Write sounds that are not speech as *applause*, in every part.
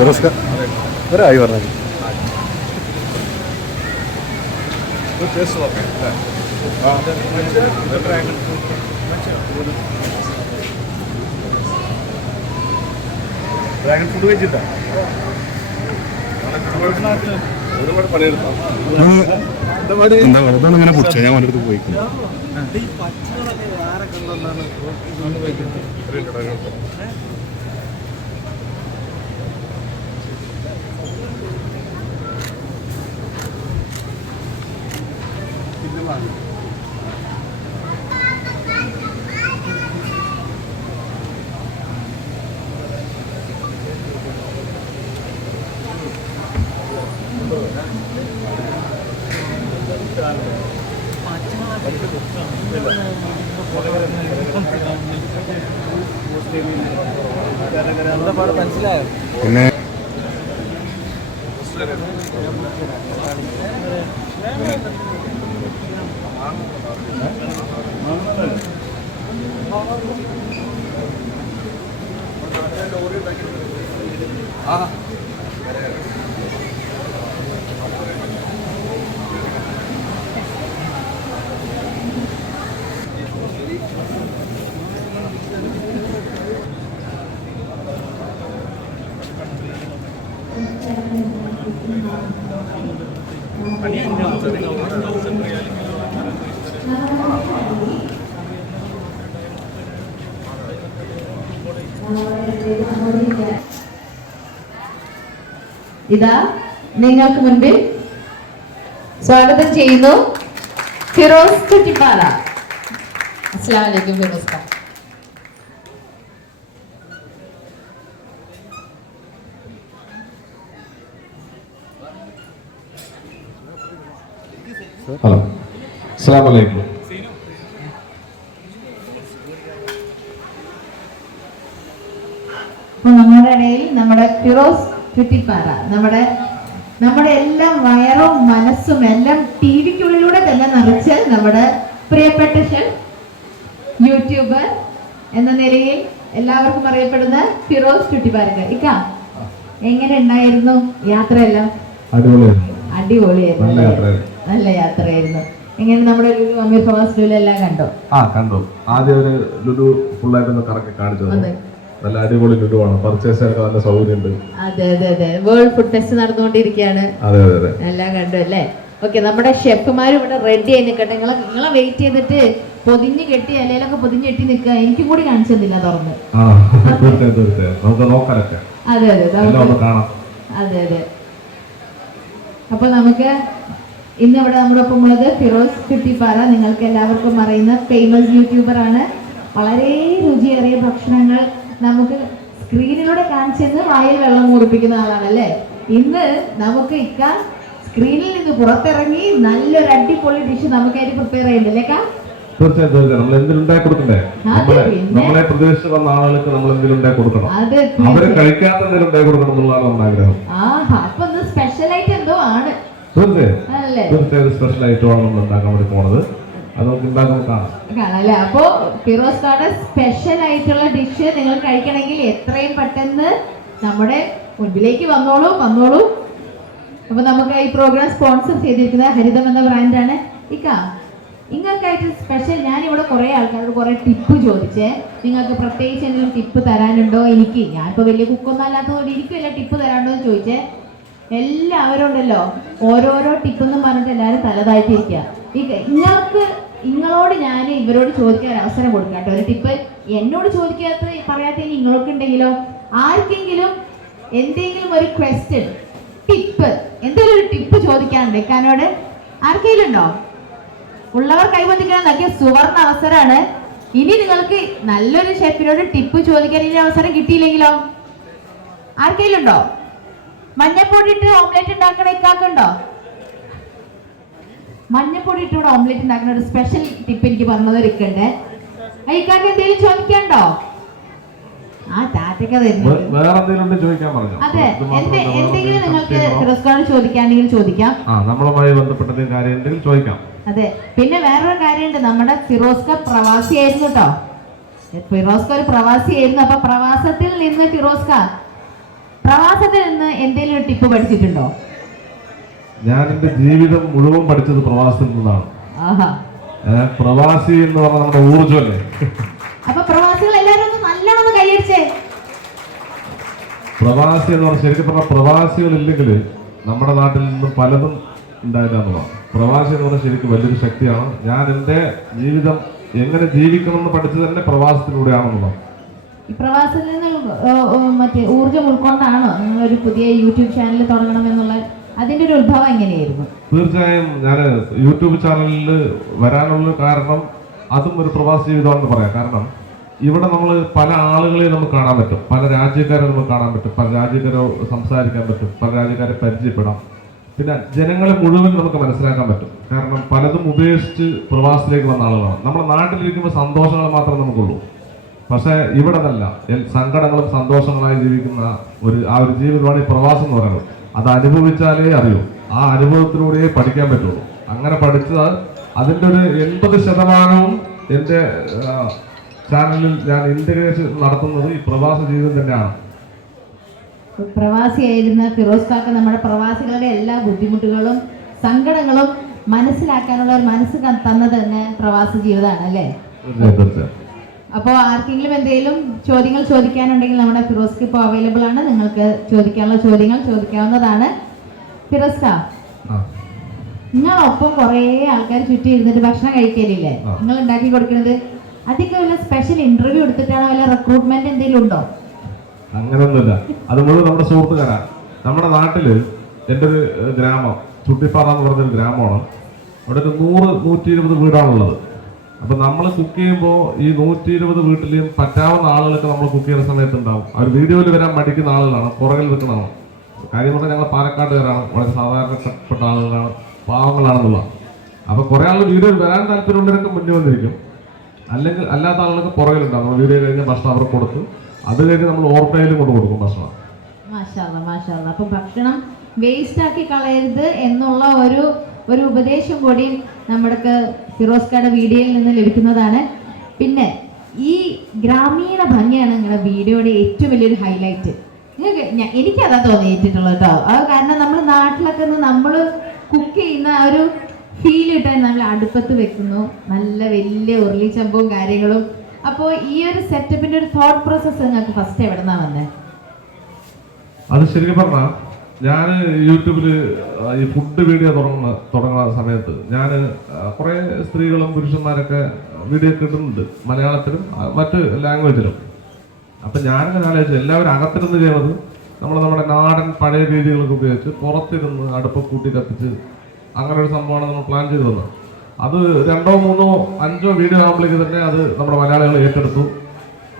നമസ്കാരം. ഒരായി പറഞ്ഞത് dragon food കഴിച്ചിട്ടാ? എന്താ വെറുതെ ഇങ്ങനെ കുടിച്ചോ ഞാൻ ഒരിടത്ത് പോയിക്കുന്നു. പിന്നെ ഇതാ നിങ്ങൾക്ക് മുൻപിൽ സ്വാഗതം ചെയ്യുന്നു ഫിറോസ് കുറ്റിപ്പാറ. അസ്സാം വലൈക്കും ഫിറോസ് ഹലോ അസ്സാം വലൈക്കും നമ്മുടെ ഇടയിൽ നമ്മുടെ ഫിറോസ് ചുറ്റിപ്പാറ നമ്മുടെ നമ്മുടെ എല്ലാം വയറും മനസ്സും എല്ലാം ടി വിക്കുള്ളിലൂടെ തന്നെ നിറച്ച് നമ്മുടെ പ്രിയപ്പെട്ട ഷെഫ് യൂട്യൂബർ എന്ന നിലയിൽ എല്ലാവർക്കും അറിയപ്പെടുന്ന ഫിറോസ് ചുറ്റിപ്പാറക്ക് ഇക്ക എങ്ങനെ ഉണ്ടായിരുന്നു യാത്രയെല്ലാം? അടിപൊളിയായിരുന്നു. നല്ല യാത്രയായിരുന്നു. എങ്ങനെ നമ്മുടെ ലുലു അമീർ ഫവാസ് ലുലു എല്ലാം കണ്ടോ? ആ കണ്ടു. ആദ്യം ഒരു ലുലു ഫുള്ളായിട്ടൊന്ന് കറക്കി കാണിച്ചു. നല്ല അടിപൊളി ലുലു ആണ് പർച്ചേസ് ചെയ്യാൻ നല്ല സൗകര്യമുണ്ട് അതെ അതെ അതെ. വേൾഡ് ഫുഡ് ഫെസ്റ്റ് നടന്നുകൊണ്ടിരിക്കുകയാണ് അതെ അതെ അതെ. എല്ലാം കണ്ടു അല്ലേ? ഓക്കെ നമ്മുടെ ഷെഫുമാർ ഇവിടെ റെഡി ആയി നിൽക്കട്ടെ നിങ്ങളെ നിങ്ങളെ വെയിറ്റ് ചെയ്തിട്ട് പൊതിഞ്ഞ് കെട്ടി അല്ലെങ്കിലൊക്കെ പൊതിഞ്ഞ് കെട്ടി നിൽക്കുക. എനിക്കും കൂടി കാണിച്ചു തന്നില്ല തുറന്ന്. ആ തീർച്ചയായും തീർച്ചയായും. നമുക്ക് നോക്കാനൊക്കെ. അതെ അതെ. നമുക്ക് കാണാം. അതെ അതെ. അപ്പൊ നമുക്ക് ഇന്ന് ഇവിടെ നമ്മുടെ ഒപ്പം ഉള്ളത് ഫിറോസ് ചുട്ടിപ്പാറ നിങ്ങൾക്ക് എല്ലാവർക്കും അറിയുന്ന ഫേമസ് യൂട്യൂബർ ആണ്. വളരെ രുചിയേറിയ ഭക്ഷണങ്ങൾ നമുക്ക് സ്ക്രീനിലൂടെ കാണിച്ചെന്ന് വായിൽ വെള്ളം മുറിപ്പിക്കുന്ന ആളാണ് അല്ലേ ഇന്ന് നമുക്ക് ഇക്ക സ്ക്രീനിൽ നിന്ന് പുറത്തിറങ്ങി നല്ലൊരു അടിപൊളി ഡിഷ് നമുക്ക് നമുക്കായിട്ട് പ്രിപ്പയർ ചെയ്യുന്നില്ലേ തീർച്ചയായിട്ടും തീർച്ചയായും തീർച്ചയായും. നമ്മൾ എന്തെങ്കിലും ഉണ്ടാക്കി കൊടുക്കണ്ടേ? നമ്മളെ നമ്മളെ പ്രതീക്ഷിച്ച് വന്ന ആളുകൾക്ക് നമ്മൾ എന്തെങ്കിലും കൊടുക്കണം? അത് അവർ കഴിക്കാത്ത എന്തെങ്കിലും ഉണ്ടാക്കി കൊടുക്കണം എന്നുള്ളതാണ് നമ്മുടെ ആഗ്രഹം. സ്പെഷ്യൽ ആയിട്ട് എന്തോ ആണ്. തീർച്ചയായും. അല്ലേ തീർച്ചയായും സ്പെഷ്യൽ ഐറ്റമാണ് നമ്മൾ ഉണ്ടാക്കാൻ വേണ്ടി പോണത്. കാണാല്ലേ? അപ്പോ ഫിറോസ്കാരുടെ സ്പെഷ്യൽ ആയിട്ടുള്ള ഡിഷ് നിങ്ങൾ കഴിക്കണമെങ്കിൽ എത്രയും പെട്ടെന്ന് നമ്മുടെ മുൻപിലേക്ക് വന്നോളൂ വന്നോളൂ. അപ്പൊ നമുക്ക് ഈ പ്രോഗ്രാം സ്പോൺസർ ചെയ്തിരിക്കുന്ന ഹരിതം എന്ന ബ്രാൻഡാണ് ഇക്ക. നിങ്ങൾക്കായിട്ട് സ്പെഷ്യൽ ഞാൻ ഇവിടെ കുറെ ആൾക്കാരോട് കുറെ ടിപ്പ് ചോദിച്ചേ. നിങ്ങൾക്ക് പ്രത്യേകിച്ച് എന്തെങ്കിലും ടിപ്പ് തരാനുണ്ടോ? എനിക്ക്. ഇപ്പൊ വലിയ കുക്കൊന്നും അല്ലാത്തതുകൊണ്ട് എനിക്ക് ടിപ്പ് തരാനുണ്ടോ എന്ന് ചോദിച്ചേ. എല്ലാവരും ഉണ്ടല്ലോ ഓരോരോ ടിപ്പ് എന്നും പറഞ്ഞിട്ട് എല്ലാവരും തലതായിട്ടിരിക്കുക നിങ്ങൾക്ക് നിങ്ങളോട് ഞാൻ ഇവരോട് ചോദിക്കാൻ അവസരം കൊടുക്കാം കേട്ടോ. ഒരു ടിപ്പ് എന്നോട് ചോദിക്കാത്ത പറയാത്ത നിങ്ങൾക്ക് ഉണ്ടെങ്കിലോ? ആർക്കെങ്കിലും എന്തെങ്കിലും ഒരു ക്വസ്റ്റ്യൻ ടിപ്പ് എന്തെങ്കിലും ഒരു ടിപ്പ് ചോദിക്കാനുണ്ട്. ഇക്കാനോട് ആർക്കെങ്കിലും ഉണ്ടോ? ഉള്ളവർ കൈവന്നിക്കാൻ നൽകിയ സുവർണ അവസരമാണ്. ഇനി നിങ്ങൾക്ക് നല്ലൊരു ഷെഫിനോട് ടിപ്പ് ചോദിക്കാൻ ഇനി അവസരം കിട്ടിയില്ലെങ്കിലോ? ആർക്കെങ്കിലും ഉണ്ടോ? മഞ്ഞപ്പൊടി ഇട്ട് ഓംലെറ്റ് ഉണ്ടാക്കണ ഇക്കാക്കുണ്ടോ മഞ്ഞപ്പൊടി ഇട്ടുകൂടെ ഇവിടെ ഓംലെറ്റ് ഉണ്ടാക്കുന്ന ഒരു സ്പെഷ്യൽ ടിപ്പ് എനിക്ക് പറഞ്ഞത് ഇരിക്കണ്ടേ ഇക്കാക്ക് എന്തെങ്കിലും ചോദിക്കണ്ടോ ആ താറ്റക്ക അതെ എന്തെങ്കിലും നിങ്ങൾക്ക്? ഫിറോസ്ഖാൻ ചോദിക്കാണെങ്കിൽ ചോദിക്കാം. നമ്മളുമായി ബന്ധപ്പെട്ട എന്തെങ്കിലും കാര്യം ചോദിക്കാം. അതെ പിന്നെ വേറൊരു കാര്യമുണ്ട്. നമ്മുടെ ഫിറോസ്ക പ്രവാസിയായിരുന്നു കേട്ടോ ഫിറോസ്ക ഒരു പ്രവാസിയായിരുന്നു അപ്പൊ പ്രവാസത്തിൽ നിന്ന് ഫിറോസ്ക പ്രവാസത്തിൽ നിന്ന് എന്തെങ്കിലും ടിപ്പ് പഠിച്ചിട്ടുണ്ടോ? ഞാൻ എന്റെ ജീവിതം മുഴുവൻ പഠിച്ചത് പ്രവാസത്തിൽ നിന്നാണ്. പ്രവാസി എന്ന് പറഞ്ഞാൽ നമ്മുടെ ഊർജമല്ലേ? അപ്പൊ പ്രവാസികൾ എല്ലാവരും ഒന്ന് നല്ലോണം കൈയടിച്ചേ. പ്രവാസി എന്ന് പറഞ്ഞാൽ ശരിക്കും പറഞ്ഞാൽ പ്രവാസികൾ ഇല്ലെങ്കിൽ നമ്മുടെ നാട്ടിൽ നിന്നും പലതും ഉണ്ടായില്ല പ്രവാസി എന്ന് പറഞ്ഞാൽ ശരിക്കും വലിയൊരു ശക്തിയാണ്. ഞാൻ എന്റെ ജീവിതം എങ്ങനെ ജീവിക്കണം എന്ന് പഠിച്ചത് തന്നെ പ്രവാസത്തിലൂടെയാണെന്നുള്ളത് ഈ പ്രവാസത്തിൽ നിന്ന് മറ്റേ ഊർജം ഉൾക്കൊണ്ടാണോ നിങ്ങൾ ഒരു പുതിയ യൂട്യൂബ് ചാനൽ തുടങ്ങണം എന്നുള്ള അതിന്റെ ഒരു ഉത്ഭവം എങ്ങനെയായിരുന്നു? തീർച്ചയായും ഞാൻ യൂട്യൂബ് ചാനലിൽ വരാനുള്ള കാരണം അതും ഒരു പ്രവാസി ജീവിതമാണെന്ന് പറയാം. കാരണം ഇവിടെ നമ്മൾ പല ആളുകളെ നമുക്ക് കാണാൻ പറ്റും. പല രാജ്യക്കാരെ നമുക്ക് കാണാൻ പറ്റും. പല രാജ്യക്കാരെ സംസാരിക്കാൻ പറ്റും. പല രാജ്യക്കാരെ പരിചയപ്പെടാം. പിന്നെ ജനങ്ങളെ മുഴുവൻ നമുക്ക് മനസ്സിലാക്കാൻ പറ്റും. കാരണം പലതും ഉപേക്ഷിച്ച് പ്രവാസത്തിലേക്ക് വന്ന ആളുകളാണ്. നമ്മുടെ നാട്ടിലിരിക്കുമ്പോൾ സന്തോഷങ്ങൾ മാത്രമേ നമുക്കുള്ളൂ. പക്ഷേ ഇവിടെ നല്ല സങ്കടങ്ങളും സന്തോഷങ്ങളായി ജീവിക്കുന്ന ഒരു ആ ഒരു ജീവിതമാണ് ഈ പ്രവാസം എന്ന് പറയുന്നത്. അത് അനുഭവിച്ചാലേ അറിയൂ. ആ അനുഭവത്തിലൂടെ പഠിക്കാൻ പറ്റുള്ളൂ. അങ്ങനെ പഠിച്ചത് അതിന്റെ ഒരു എൺപത് ശതമാനവും എന്റെ ചാനലിൽ ഞാൻ ഇന്റഗ്രേഷൻ നടത്തുന്നത് ഈ പ്രവാസ ജീവിതം തന്നെയാണ്. പ്രവാസിയായിരുന്ന ഫിറോസ് കാക്ക നമ്മുടെ പ്രവാസികളുടെ എല്ലാ ബുദ്ധിമുട്ടുകളും സങ്കടങ്ങളും മനസ്സിലാക്കാനുള്ള ഒരു മനസ്സ് തന്നത് തന്നെ പ്രവാസ ജീവിതമാണ് അല്ലേ? തീർച്ചയായും. അപ്പോൾ ആർക്കെങ്കിലും എന്തെങ്കിലും ചോദ്യങ്ങൾ ചോദിക്കാനുണ്ടെങ്കിൽ നമ്മുടെ ഫിറോസ്ക്ക് ഇപ്പോൾ അവൈലബിൾ ആണ്. നിങ്ങൾക്ക് ചോദിക്കാനുള്ള ചോദ്യങ്ങൾ ചോദിക്കാവുന്നതാണ്. ഫിറോസ്ക നിങ്ങളൊപ്പം കുറേ ആൾക്കാർ ചുറ്റി ഇരുന്നിട്ട് ഭക്ഷണം കഴിക്കലില്ലേ. നിങ്ങൾ ഉണ്ടാക്കി കൊടുക്കുന്നത് അധികം വല്ല സ്പെഷ്യൽ ഇന്റർവ്യൂ എടുത്തിട്ടാണോ? വല്ല റിക്രൂട്ട്മെന്റ് എന്തെങ്കിലും ഉണ്ടോ? അങ്ങനെയൊന്നുമില്ല അത് മുഴുവൻ നമ്മുടെ സുഹൃത്തുക്കാരാണ് നമ്മുടെ നാട്ടിൽ എന്റെ ഒരു ഗ്രാമം ചുട്ടിപ്പാറ എന്ന് പറഞ്ഞൊരു ഗ്രാമമാണ്. അവിടെ ഒരു നൂറ് നൂറ്റി ഇരുപത് വീടാണുള്ളത്. അപ്പൊ നമ്മൾ കുക്ക് ചെയ്യുമ്പോൾ ഈ നൂറ്റി ഇരുപത് വീട്ടിലെയും പറ്റാവുന്ന ആളുകളൊക്കെ നമ്മൾ കുക്ക് ചെയ്യുന്ന സമയത്ത് ഉണ്ടാവും. അവർ വീഡിയോയിൽ വരാൻ മടിക്കുന്ന ആളുകളാണ് പുറകിൽ നിൽക്കുന്നതാണ് കാര്യം പറഞ്ഞാൽ ഞങ്ങൾ പാലക്കാട്ടുകാരാണ് വളരെ സാധാരണപ്പെട്ട ആളുകളാണ് പാവങ്ങളാണെന്നുള്ള. അപ്പൊ കുറെ ആളുകൾ വീഡിയോയിൽ വരാൻ താല്പര്യമുള്ളവരൊക്കെ മുന്നിൽ വന്നിരിക്കും. അല്ലെങ്കിൽ അല്ലാത്ത ആളുകൾക്ക് പുറകിലുണ്ടാവും നമ്മൾ വീഡിയോ കഴിഞ്ഞ ഭക്ഷണം അവർക്ക് കൊടുത്ത് അത് കഴിഞ്ഞ് നമ്മൾ ഓർഡയിൽ കൊണ്ട് കൊടുക്കും ഭക്ഷണം. മാഷാല്ല മാഷാ അപ്പൊ ഭക്ഷണം വേസ്റ്റ് ആക്കി കളയരുത് എന്നുള്ള ഒരു ഒരു ഉപദേശം കൂടിയും നമ്മൾക്ക് ഫിറോസ്കയുടെ വീഡിയോയിൽ നിന്ന് ലഭിക്കുന്നതാണ്. പിന്നെ ഈ ഗ്രാമീണ ഭംഗിയാണ് നിങ്ങളുടെ വീഡിയോയുടെ ഏറ്റവും വലിയൊരു ഹൈലൈറ്റ് നിങ്ങൾക്ക് എനിക്കതാ തോന്നിയിട്ടുള്ളത് കേട്ടോ അത് കാരണം നമ്മൾ നാട്ടിലൊക്കെ നമ്മൾ കുക്ക് ചെയ്യുന്ന ആ ഒരു ഫീൽ കിട്ടാൻ നമ്മൾ അടുപ്പത്ത് വെക്കുന്നു. നല്ല വലിയ ഉരുളി ചമ്പവും കാര്യങ്ങളും. അപ്പോൾ ഈ ഒരു സെറ്റപ്പിന്റെ ഒരു തോട്ട് പ്രോസസ്സ് നിങ്ങൾക്ക് ഫസ്റ്റ് എവിടെ നിന്നാണ് വന്നത് അത് ശരിക്കും പറഞ്ഞാൽ ഞാൻ യൂട്യൂബിൽ ഈ ഫുഡ് വീഡിയോ തുടങ്ങുന്ന തുടങ്ങുന്ന സമയത്ത് ഞാൻ കുറേ സ്ത്രീകളും പുരുഷന്മാരൊക്കെ വീഡിയോ കിട്ടുന്നുണ്ട് മലയാളത്തിലും മറ്റ് ലാംഗ്വേജിലും അപ്പം ഞാനിങ്ങനെ ആലോചിച്ചു എല്ലാവരും അകത്തിരുന്ന് ചെയ്യുന്നത് നമ്മൾ നമ്മുടെ നാടൻ പഴയ രീതികളൊക്കെ ഉപയോഗിച്ച് പുറത്തിരുന്ന് അടുപ്പ് കൂട്ടി കത്തിച്ച് അങ്ങനെ ഒരു സംഭവമാണ് നമ്മൾ പ്ലാൻ ചെയ്തു തന്നത് അത് രണ്ടോ മൂന്നോ അഞ്ചോ വീഡിയോ ആകുമ്പോഴേക്ക് തന്നെ അത് നമ്മുടെ മലയാളികൾ ഏറ്റെടുത്തു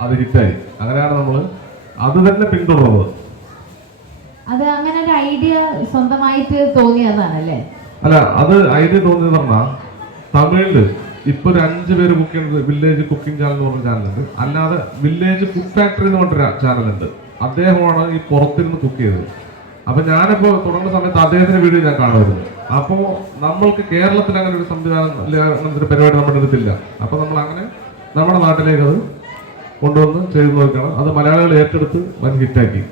അത് ഹിറ്റായി അങ്ങനെയാണ് നമ്മൾ അത് തന്നെ പിന്തുടർന്നത്. അത് അങ്ങനെ ഒരു ഐഡിയ സ്വന്തമായിട്ട് തോന്നിയതാണല്ലേ അല്ല അത് ഐഡിയ തോന്നിയത് പറഞ്ഞാൽ തമിഴിൽ ഇപ്പൊ ഒരു അഞ്ച് പേര് കുക്ക് ചെയ്യുന്നത് വില്ലേജ് കുക്കിംഗ് ചാനൽ എന്ന് പറഞ്ഞ ചാനലുണ്ട് അല്ലാതെ വില്ലേജ് കുക്ക് ഫാക്ടറി എന്ന് പറഞ്ഞൊരു ചാനലുണ്ട് അദ്ദേഹമാണ് ഈ പുറത്തിരുന്ന് കുക്ക് ചെയ്തത്. അപ്പൊ ഞാനിപ്പോ തുടങ്ങുന്ന സമയത്ത് അദ്ദേഹത്തിന്റെ വീഡിയോ ഞാൻ കാണുമായിരുന്നു. അപ്പോ നമ്മൾക്ക് കേരളത്തിൽ അങ്ങനെ ഒരു സംവിധാനം അങ്ങനത്തെ പരിപാടി നമ്മുടെ അടുത്തില്ല. അപ്പൊ നമ്മൾ അങ്ങനെ നമ്മുടെ നാട്ടിലേക്ക് അത് കൊണ്ടുവന്ന് ചെയ്തു നോക്കണം അത് മലയാളികൾ ഏറ്റെടുത്ത് വൻ ഹിറ്റാക്കി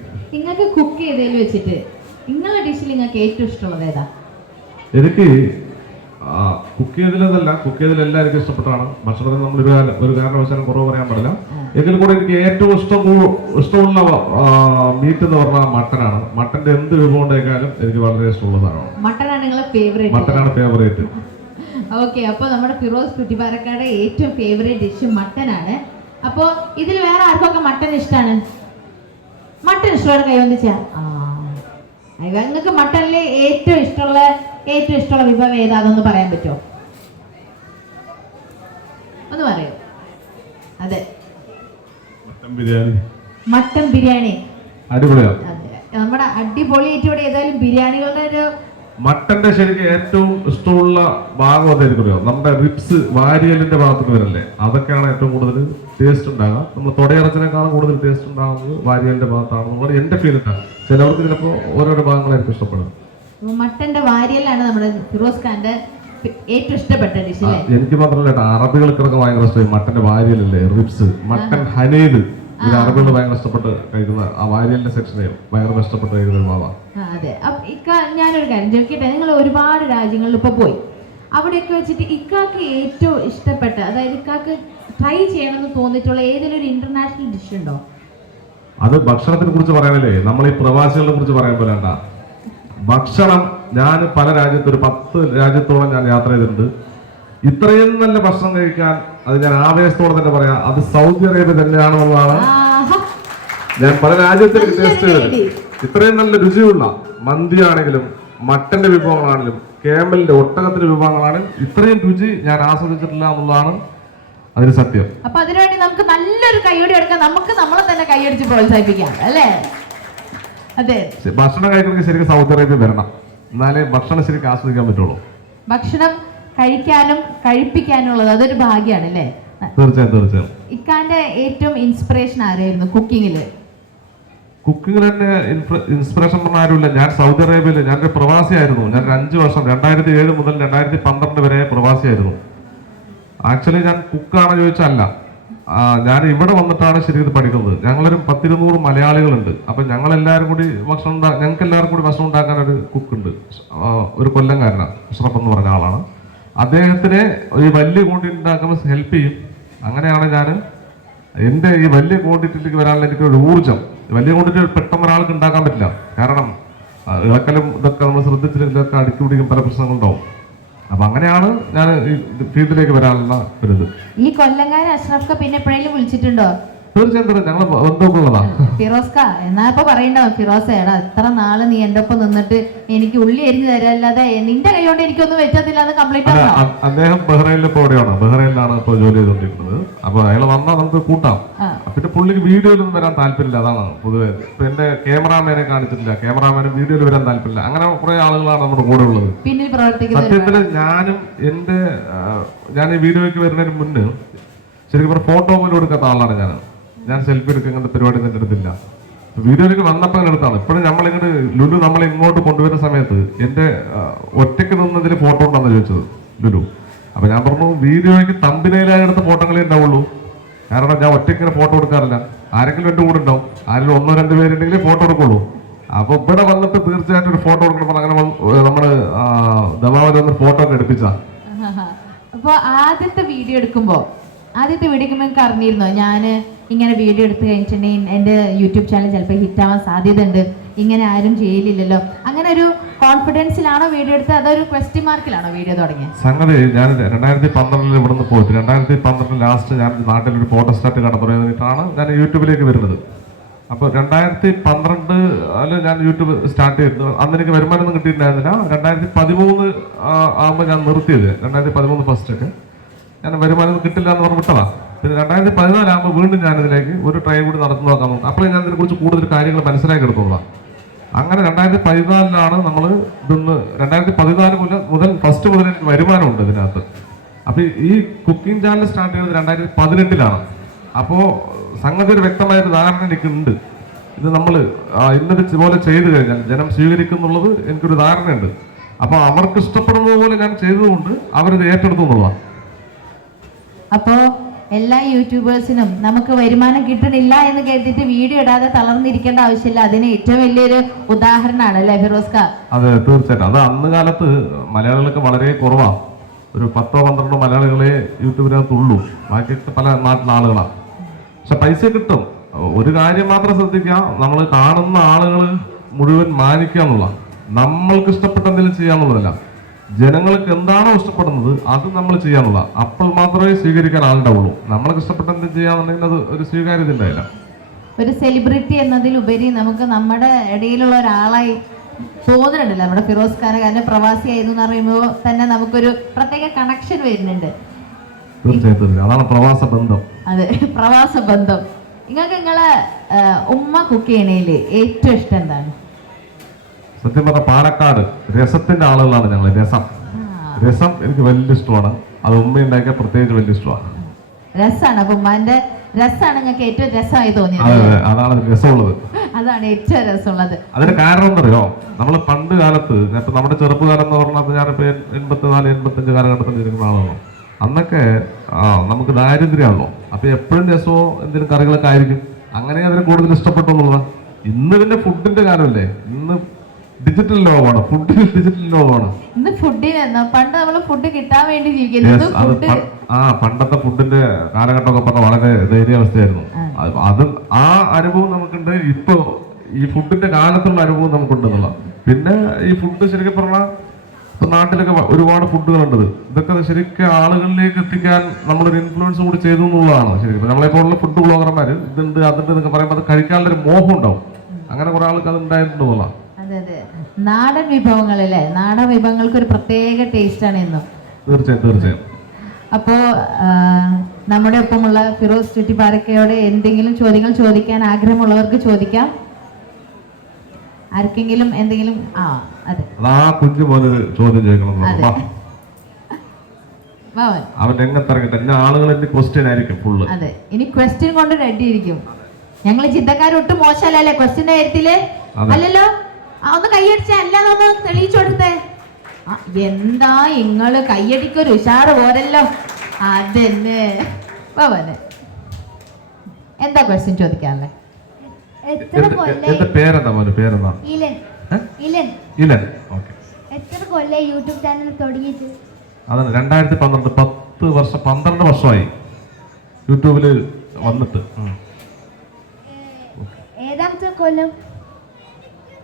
ചെയ്തതിൽ വെച്ചിട്ട് നിങ്ങളുടെ ഡിഷിൽ നിങ്ങൾക്ക് ഏറ്റവും ഇഷ്ടമുള്ളത് ഏതാ? എനിക്ക് കുക്ക് ചെയ്തതിലതല്ല കുക്ക് ചെയ്തതിൽ എല്ലാവർക്കും ഇഷ്ടപ്പെട്ടാണ്. ഭക്ഷണത്തിന് നമ്മൾ ഒരു ഒരു കാരണവശാലും കുറവ് പറയാൻ പാടില്ല. എങ്കിൽ കൂടെ എനിക്ക് ഏറ്റവും ഇഷ്ടം ഇഷ്ടമുള്ള മീറ്റ് എന്ന് പറഞ്ഞാൽ മട്ടനാണ്. മട്ടന്റെ എന്ത് വിഭവം ഉണ്ടായാലും എനിക്ക് വളരെ ഇഷ്ടമുള്ള സാധനമാണ്. മട്ടനാണ് നിങ്ങളെ ഫേവറേറ്റ് മട്ടനാണ് ഫേവറേറ്റ് ഓക്കെ അപ്പോൾ നമ്മുടെ ഫിറോസ് കുറ്റിപ്പാറക്കാട് ഏറ്റവും ഫേവറേറ്റ് ഡിഷ് മട്ടനാണ്. അപ്പോൾ ഇതിൽ വേറെ ആർക്കൊക്കെ മട്ടൻ ഇഷ്ടമാണ് മട്ടൻ ഇഷ്ടമാണ് കൈവന്നിച്ചാ ആ. നിങ്ങൾക്ക് മട്ടനിൽ ഏറ്റവും ഇഷ്ടമുള്ള ഏറ്റവും ഇഷ്ടമുള്ള വിഭവം ഏതാണെന്ന് പറയാൻ പറ്റുമോ? ഒന്ന് പറയൂ. അതെ. മട്ടൻ ബിരിയാണി. അടിപൊളിയാണ് നമ്മുടെ അടിപൊളിയായിട്ട് ഇവിടെ ഏതായാലും ബിരിയാണികളുടെ ഒരു മട്ടന്റെ ശരിക്കും ഏറ്റവും ഇഷ്ടമുള്ള ഭാഗം അതായിരിക്കും നമ്മുടെ റിപ്സ് വാരിയലിന്റെ ഭാഗത്ത് വരല്ലേ? അതൊക്കെയാണ് ഏറ്റവും കൂടുതൽ ടേസ്റ്റ് ഉണ്ടാകുക നമ്മൾ തൊടയിറച്ചിനേക്കാളും കൂടുതൽ ടേസ്റ്റ് ഉണ്ടാകുന്നത് വാരിയലിന്റെ ഭാഗത്താണ് നമ്മൾ എന്റെ ഫീൽ ഉണ്ടാകും ചിലവർക്ക് ചിലപ്പോൾ ഓരോരോ ഭാഗങ്ങളായിരിക്കും ഇഷ്ടപ്പെടുന്നത്. മട്ടന്റെ വാരിയലാണ് നമ്മുടെ ഫിറോസ് ഖാന്റെ ഏറ്റവും ഇഷ്ടപ്പെട്ട ഡിഷ് എനിക്ക് മാത്രമല്ല അറബികൾക്കൊക്കെ ഭയങ്കര ഇഷ്ടമായി മട്ടന്റെ വാരിയലല്ലേ റിപ്സ് മട്ടൻ ഹനീൽ. ഇത് അറബികൾ ഭയങ്കര ഇഷ്ടപ്പെട്ട് കഴിക്കുന്ന ആ വാരിയലിന്റെ സെക്ഷനെ ഭയങ്കര ഇഷ്ടപ്പെട്ട് കഴിക്കുന്ന ഒരു ഭാഗമാണ് അതെ. ഞാനൊരു കാര്യം ചോദിക്കട്ടെ? നിങ്ങൾ ഒരുപാട് രാജ്യങ്ങളിൽ ഇപ്പൊ പോയി. അവിടെയൊക്കെ വെച്ചിട്ട് ഇക്കാക്ക് ഏറ്റവും ഇഷ്ടപ്പെട്ട അതായത് ഇക്കാക്ക് ട്രൈ ചെയ്യണമെന്ന് തോന്നിയിട്ടുള്ള ഏതെങ്കിലും ഒരു ഇന്റർനാഷണൽ ഡിഷ് ഉണ്ടോ? അത് ഭക്ഷണത്തിനെ കുറിച്ച് പറയാനല്ലേ? നമ്മൾ ഈ പ്രവാസികളെ കുറിച്ച് പറയാൻ പോലെ ഭക്ഷണം ഞാൻ പല രാജ്യത്ത് ഒരു പത്ത് രാജ്യത്തോളം ഞാൻ യാത്ര ചെയ്തിട്ടുണ്ട്. ഇത്രയും നല്ല ഭക്ഷണം കഴിക്കാൻ അത് ഞാൻ ആവേശത്തോടെ തന്നെ പറയാം. അത് സൗദി അറേബ്യ തന്നെയാണെന്നുള്ളതാണ്. ഞാൻ പല രാജ്യത്തിൽ ടേസ്റ്റ് ചെയ്തത്. ഇത്രയും നല്ല രുചിയുള്ള മന്തിയാണെങ്കിലും മട്ടന്റെ വിഭവങ്ങളാണെങ്കിലും കേമലിന്റെ ഒട്ടകത്തിന്റെ വിഭവങ്ങളാണെങ്കിലും ഇത്രയും രുചി ഞാൻ ആസ്വദിച്ചിട്ടില്ല എന്നുള്ളതാണ് അതിന് സത്യം. അപ്പൊ അതിനുവേണ്ടി നമുക്ക് നല്ലൊരു കൈയടി എടുക്കാം നമുക്ക് നമ്മളെ തന്നെ കൈയടിച്ച് പ്രോത്സാഹിപ്പിക്കാം അല്ലേ? അതെ. ഭക്ഷണം കഴിക്കണമെങ്കിൽ ശരിക്കും സൗദി അറേബ്യ വരണം. എന്നാലേ ഭക്ഷണം ശരിക്കും ആസ്വദിക്കാൻ പറ്റുള്ളൂ. ഭക്ഷണം കഴിക്കാനും കഴിപ്പിക്കാനുള്ളത് അതൊരു ഭാഗ്യമാണ് അല്ലേ തീർച്ചയായും തീർച്ചയായും. ഇക്കാന്റെ ഏറ്റവും ഇൻസ്പിറേഷൻ ആരായിരുന്നു കുക്കിങ്ങിൽ? കുക്കിംഗ് തന്നെ ഇൻസ്പിറേഷൻ പറഞ്ഞ ആരുമില്ല. ഞാൻ സൗദി അറേബ്യയിൽ ഞാനൊരു പ്രവാസിയായിരുന്നു. ഞാൻ അഞ്ച് വർഷം രണ്ടായിരത്തി ഏഴ് മുതൽ രണ്ടായിരത്തി പന്ത്രണ്ട് വരെ പ്രവാസിയായിരുന്നു. ആക്ച്വലി ഞാൻ കുക്കാണ് ചോദിച്ചല്ല. ഞാൻ ഇവിടെ വന്നിട്ടാണ് ശരി ഇത് പഠിക്കുന്നത്. ഞങ്ങളൊരു പത്തിരുന്നൂറ് മലയാളികളുണ്ട്. അപ്പം ഞങ്ങളെല്ലാവരും കൂടി ഭക്ഷണം ഉണ്ടാ ഞങ്ങൾക്ക് എല്ലാവർക്കും കൂടി ഭക്ഷണം ഉണ്ടാക്കാൻ ഒരു കുക്കുണ്ട്. ഒരു കൊല്ലംകാരനാണ് അഷ്റഫ് എന്ന് പറഞ്ഞ ആളാണ്. അദ്ദേഹത്തിനെ ഈ വലിയ ക്വാണ്ടിറ്റി ഉണ്ടാക്കുമ്പോൾ ഹെൽപ്പ് ചെയ്യും. അങ്ങനെയാണ് ഞാൻ എന്റെ ഈ വലിയ ക്വാണ്ടിറ്റിയിലേക്ക് വരാനുള്ള എനിക്ക് ഒരു ഊർജം. വലിയ ക്വാണ്ടിറ്റി പെട്ടെന്ന് ഒരാൾക്ക് ഉണ്ടാക്കാൻ പറ്റില്ല. കാരണം ഇളക്കലും ഇതൊക്കെ നമ്മൾ ശ്രദ്ധിച്ചില്ല ഇതൊക്കെ അടുക്കി പിടിക്കും പല പ്രശ്നങ്ങളുണ്ടാവും. അപ്പൊ അങ്ങനെയാണ് ഞാൻ ഫീൽഡിലേക്ക് വരാനുള്ള ഒരു ഇത്. ഈ കൊല്ലങ്കാരൻ അഷ്റഫ് പിന്നെ എപ്പോഴെങ്കിലും വിളിച്ചിട്ടുണ്ടോ? തീർച്ചയായിട്ടും ഞങ്ങൾ ബന്ധമുള്ളതാ ഫിറോസ്ക എന്നാ ഇപ്പൊ പറയണ്ട ഫിറോസ എടാ എത്ര നാൾ നീ എന്റെ ഒപ്പം നിന്നിട്ട് എനിക്ക് ഉള്ളി എരിഞ്ഞു തരല്ലാതെ നിന്റെ കൈകൊണ്ട് എനിക്കൊന്നും വെച്ചതില്ല എന്ന് കംപ്ലീറ്റ് അദ്ദേഹം ബഹ്റൈനിൽ ഇപ്പോൾ എവിടെയാണ് ബഹ്റൈനിലാണ് ഇപ്പൊ ജോലി ചെയ്തുകൊണ്ടിരിക്കുന്നത്. അപ്പൊ അയാൾ വന്നാൽ നമുക്ക് കൂട്ടാം. പിന്നെ പുള്ളിക്ക് വീഡിയോയിലൊന്നും വരാൻ താല്പര്യമില്ല അതാണ് പൊതുവേ. ഇപ്പൊ എന്റെ ക്യാമറാമാനെ കാണിച്ചിട്ടില്ല ക്യാമറാമാനും വീഡിയോയിൽ വരാൻ താല്പര്യമില്ല. അങ്ങനെ കുറെ ആളുകളാണ് നമ്മുടെ കൂടെ ഉള്ളത്. സത്യത്തിൽ ഞാനും എന്റെ ഞാൻ ഈ വീഡിയോയ്ക്ക് വരുന്നതിന് മുന്നേ ശരിക്കും പറഞ്ഞ ഫോട്ടോ പോലും എടുക്കാത്ത ആളാണ് ഞാൻ ഞാൻ സെൽഫി അങ്ങനത്തെ പരിപാടി എന്റെ അടുത്തില്ല. വീഡിയോയിലേക്ക് വന്നപ്പോൾ എടുത്താണ് ഇപ്പോഴും നമ്മളിങ്ങോട്ട് ലുലു നമ്മൾ ഇങ്ങോട്ട് കൊണ്ടുവരുന്ന സമയത്ത് എന്റെ ഒറ്റയ്ക്ക് നിന്നതിൽ ഫോട്ടോ ഉണ്ടെന്ന് ചോദിച്ചത് ലുലു. അപ്പൊ ഞാൻ പറഞ്ഞു വീഡിയോയ്ക്ക് തമ്പിനയിലായ എടുത്ത ഫോട്ടോകളേ ഉണ്ടാവുള്ളൂ. കാരണം ഞാൻ ഒറ്റയ്ക്ക് ഫോട്ടോ എടുക്കാറില്ല. ആരെങ്കിലും എന്റെ കൂടെ ഉണ്ടാവും. ആരെങ്കിലും ഒന്നോ രണ്ടോ പേരുണ്ടെങ്കിലേ ഫോട്ടോ എടുക്കുള്ളൂ. അപ്പോൾ ഇവിടെ വന്നിട്ട് തീർച്ചയായിട്ടും ഒരു ഫോട്ടോ എടുക്കണം അങ്ങനെ നമ്മൾ നമ്മൾ ഒന്ന് ഫോട്ടോ ഒക്കെ എടുപ്പിച്ചാ അപ്പൊ ആദ്യത്തെ വീഡിയോ എടുക്കുമ്പോ ആദ്യത്തെ വീഡിയോ എനിക്ക് അറിഞ്ഞിരുന്നോ? ഞാൻ ഇങ്ങനെ വീഡിയോ എടുത്ത് കഴിഞ്ഞിട്ടുണ്ടെങ്കിൽ എന്റെ യൂട്യൂബ് ചാനൽ ചിലപ്പോൾ ഹിറ്റ് ആവാൻ സാധ്യത ഉണ്ട് ഇങ്ങനെ ആരും ചെയ്യലില്ലല്ലോ. അങ്ങനെ ഒരു കോൺഫിഡൻസിലാണോ വീഡിയോ എടുത്തത് അതൊരു ക്വസ്റ്റ്യൻ മാർക്കിലാണോ വീഡിയോ തുടങ്ങിയത്? സംഗതി ഞാൻ രണ്ടായിരത്തി പന്ത്രണ്ടിൽ ഇവിടുന്ന് പോയിട്ട് രണ്ടായിരത്തി പന്ത്രണ്ട് ലാസ്റ്റ് ഞാൻ നാട്ടിൽ ഒരു ഫോട്ടോ സ്റ്റാറ്റ് കട തുടങ്ങിയിട്ടാണ് ഞാൻ യൂട്യൂബിലേക്ക് വരുന്നത്. അപ്പോൾ രണ്ടായിരത്തി പന്ത്രണ്ട് അല്ല ഞാൻ യൂട്യൂബ് സ്റ്റാർട്ട് ചെയ്തു അന്ന് എനിക്ക് വരുമാനമൊന്നും കിട്ടിയിട്ടുണ്ടായിരുന്നില്ല രണ്ടായിരത്തി പതിമൂന്ന് ആകുമ്പോൾ ഞാൻ നിർത്തിയത്. രണ്ടായിരത്തി പതിമൂന്ന് ഫസ്റ്റ് ഞാൻ വരുമാനം കിട്ടില്ല എന്ന് പറഞ്ഞ് വിട്ടതാ പിന്നെ രണ്ടായിരത്തി പതിനാലാകുമ്പോൾ വീണ്ടും ഞാനിതിലേക്ക് ഒരു ട്രൈ കൂടി നടന്നു നോക്കാൻ നോക്കാം അപ്പോഴേ ഞാൻ ഇതിനെക്കുറിച്ച് കൂടുതൽ കാര്യങ്ങൾ മനസ്സിലാക്കി എടുത്തോളാം. അങ്ങനെ രണ്ടായിരത്തി പതിനാലിലാണ് നമ്മൾ ഇതൊന്ന് രണ്ടായിരത്തി പതിനാല് മുതൽ മുതൽ ഫസ്റ്റ് മുതൽ എനിക്ക് വരുമാനമുണ്ട് ഇതിനകത്ത്. അപ്പോൾ ഈ കുക്കിംഗ് ചാനൽ സ്റ്റാർട്ട് ചെയ്തത് രണ്ടായിരത്തി പതിനെട്ടിലാണ്. അപ്പോൾ സംഗതി ഒരു വ്യക്തമായ ഒരു ധാരണ എനിക്കുണ്ട്. ഇത് നമ്മൾ ഇന്നത് പോലെ ചെയ്തു കഴിഞ്ഞാൽ ജനം സ്വീകരിക്കുന്നുള്ളത് എനിക്കൊരു ധാരണയുണ്ട്. അപ്പോൾ അവർക്ക് ഇഷ്ടപ്പെടുന്നത് പോലെ ഞാൻ ചെയ്തതുകൊണ്ട് അവരിത് ഏറ്റെടുത്തു എന്നുള്ളതാണ്. അപ്പോ എല്ലാ യൂട്യൂബേഴ്സിനും നമുക്ക് വരുമാനം കിട്ടണില്ല എന്ന് കേട്ടിട്ട് വീഡിയോ ഇടാതെ തളർന്നിരിക്കേണ്ട ആവശ്യമില്ല. അതിന് ഏറ്റവും വലിയൊരു ഉദാഹരണമാണ് അല്ലേ ഫിറോസ്ക? അതെ തീർച്ചയായിട്ടും. അത് അന്ന് കാലത്ത് മലയാളികൾക്ക് വളരെ കുറവാ. ഒരു പത്തോ പന്ത്രണ്ടോ മലയാളികളെ യൂട്യൂബിനകത്തുള്ളൂ ബാക്കിയൊക്കെ പല നാട്ടിലെ ആളുകളാണ്. പക്ഷെ പൈസ കിട്ടും. ഒരു കാര്യം മാത്രം ശ്രദ്ധിക്കുക. നമ്മൾ കാണുന്ന ആളുകൾ മുഴുവൻ മാനിക്കുക എന്നുള്ള നമ്മൾക്ക് ഇഷ്ടപ്പെട്ട എന്തെങ്കിലും ചെയ്യാന്നുള്ളതല്ല. ജനങ്ങൾക്ക് എന്താണോ ഇഷ്ടപ്പെടുന്നത് അത് നമ്മൾ ചെയ്യാനുള്ള അപ്പോൾ മാത്രമേ സ്വീകരിക്കാൻ ആളുണ്ടാവുള്ളൂ നമ്മൾക്ക് ഇഷ്ടപ്പെട്ട എന്തെങ്കിലും ചെയ്യാന്നുണ്ടെങ്കിൽ അത് ഒരു സ്വീകാര്യത ഇല്ല ഒരു സെലിബ്രിറ്റി എന്നതിലുപരി നമുക്ക് നമ്മുടെ ഇടയിലുള്ള ഒരാളായി തോന്നുന്നുണ്ടല്ലോ. നമ്മുടെ ഫിറോസ് ഖാൻ കാരണം പ്രവാസിയായിരുന്നു എന്ന് പറയുമ്പോൾ തന്നെ നമുക്കൊരു പ്രത്യേക കണക്ഷൻ വരുന്നുണ്ട്. തീർച്ചയായും തീർച്ചയായും. അതാണ് പ്രവാസ ബന്ധം. അതെ പ്രവാസ ബന്ധം. നിങ്ങൾക്ക് നിങ്ങളെ ഉമ്മ കുക്ക് ചെയ്യണേൽ ഏറ്റവും ഇഷ്ടം എന്താണ്? സത്യം പറഞ്ഞ പാലക്കാട് രസത്തിന്റെ ആളുകളാണ് ഞങ്ങൾ രസം. രസം എനിക്ക് വലിയ ഇഷ്ടമാണ്. അത് ഉമ്മ ഉണ്ടാക്കിയ പ്രത്യേകിച്ച് വലിയ ഇഷ്ടമാണ്. രസാണ്. അപ്പൊ ഉമ്മാന്റെ രസാണ് നിങ്ങൾക്ക് ഏറ്റവും രസമായി തോന്നിയത്. അതെ അതാണ് രസമുള്ളത്. അതാണ് ഏറ്റവും രസമുള്ളത്. അതിന് കാരണം എന്തറിയോ? നമ്മൾ പണ്ട് കാലത്ത് ഇപ്പൊ നമ്മുടെ ചെറുപ്പകാലം എന്ന് പറഞ്ഞാൽ ഞാനിപ്പോ എൺപത്തിനാല് എൺപത്തഞ്ച് കാലഘട്ടത്തിൽ ഇരിക്കുന്ന ആളാണ്. അന്നൊക്കെ ആ നമുക്ക് ദാരിദ്ര്യമാണല്ലോ. അപ്പൊ എപ്പോഴും രസമോ എന്തെങ്കിലും കറികളൊക്കെ ആയിരിക്കും. അങ്ങനെ അതിന് കൂടുതൽ ഇഷ്ടപ്പെട്ടു എന്നുള്ളതാണ് ഇന്ന് പിന്നെ ഫുഡിന്റെ കാലമല്ലേ? ഇന്ന് ഡിജിറ്റൽ ലോകമാണ് ഫുഡ് ഡിജിറ്റൽ ലോകമാണ് ഇന്ന് ഫുഡിന് പണ്ട് നമ്മൾ ഫുഡ് കിട്ടാൻ വേണ്ടി ജീവിക്കുന്നത് ആ പണ്ടത്തെ ഫുഡിന്റെ കാലഘട്ടമൊക്കെ പറഞ്ഞ വളരെ ദൈര്യാവസ്ഥയായിരുന്നു അത് ആ അനുഭവം നമുക്കുണ്ട്. ഇപ്പൊ ഈ ഫുഡിന്റെ കാലത്തുള്ള അനുഭവം നമുക്കുണ്ടെന്നുള്ള. പിന്നെ ഈ ഫുഡ് ശരിക്കും പറഞ്ഞാൽ ഇപ്പൊ നാട്ടിലൊക്കെ ഒരുപാട് ഒരുപാട് ഫുഡുകളുണ്ട് ഇതൊക്കെ ശരിക്കും ആളുകളിലേക്ക് എത്തിക്കാൻ നമ്മളൊരു ഇൻഫ്ലുവൻസ് കൂടി ചെയ്തു എന്നുള്ളതാണ് ശരിക്കും നമ്മളെ പോലുള്ള ഫുഡ് ബ്ലോഗർമാർ ഇതുണ്ട് അതുണ്ട് എന്നൊക്കെ പറയുമ്പോൾ അത് കഴിക്കാനുള്ളൊരു മോഹം ഉണ്ടാവും. അങ്ങനെ കുറെ ആൾക്ക് അത് ഉണ്ടായിട്ടുണ്ടെന്നുള്ളതാണ് അതെ നാടൻ വിഭവങ്ങളല്ലേ നാടൻ വിഭവങ്ങൾക്ക് ഒരു പ്രത്യേക ടേസ്റ്റ് ആണ് ഇന്നും. തീർച്ചയായും തീർച്ചയായും. അപ്പോ നമ്മുടെ ഒപ്പമുള്ള ഫിറോസ് ചുറ്റിപ്പാരക്കയോട് എന്തെങ്കിലും ചോദ്യങ്ങൾ ചോദിക്കാൻ ആഗ്രഹമുള്ളവർക്ക് ചോദിക്കാം. ആർക്കെങ്കിലും എന്തെങ്കിലും ആ അതെ. കുഞ്ഞു പോലെ ചോദ്യം ചെയ്യണം അതെ. വാ. വാവൻ അവൻ രംഗത്തിറങ്ങട്ടെ എന്നെ ആളുകൾ എന്റെ ക്വസ്റ്റ്യൻ ആയിരിക്കും ഫുള്ള് അതെ. ഇനി ക്വസ്റ്റ്യൻ കൊണ്ട് റെഡി ഇരിക്കും ഞങ്ങൾ ചിന്തക്കാരൊട്ടും മോശമല്ലേ ക്വസ്റ്റ്യന്റെ കാര്യത്തിൽ. അല്ലല്ലോ? ഒന്ന് കൈയടിച്ച അല്ലാന്നൊന്ന് തെളിയിച്ചു കൊടുത്തേ. എന്താ ഇങ്ങൾ കയ്യടിക്കൊരു ഉഷാറ് പോരല്ലോ? അതന്നെ. പവന് എന്താ ക്വസ്റ്റ്യൻ ചോദിക്കാനല്ലേ എത്ര കൊല്ലേ കൊല്ലായി? പേരെന്താ മോനെ? പേരെന്താ? ഇലൻ. ഇലൻ. ഇലൻ. ഓക്കെ. എത്ര കൊല്ലായി യൂട്യൂബ് ചാനൽ തുടങ്ങിയിട്ട്? അതാണ് രണ്ടായിരത്തി പന്ത്രണ്ട് പത്ത് വർഷം പന്ത്രണ്ട് വർഷമായി യൂട്യൂബിൽ വന്നിട്ട്. ഏതാമത്തെ കൊല്ലം?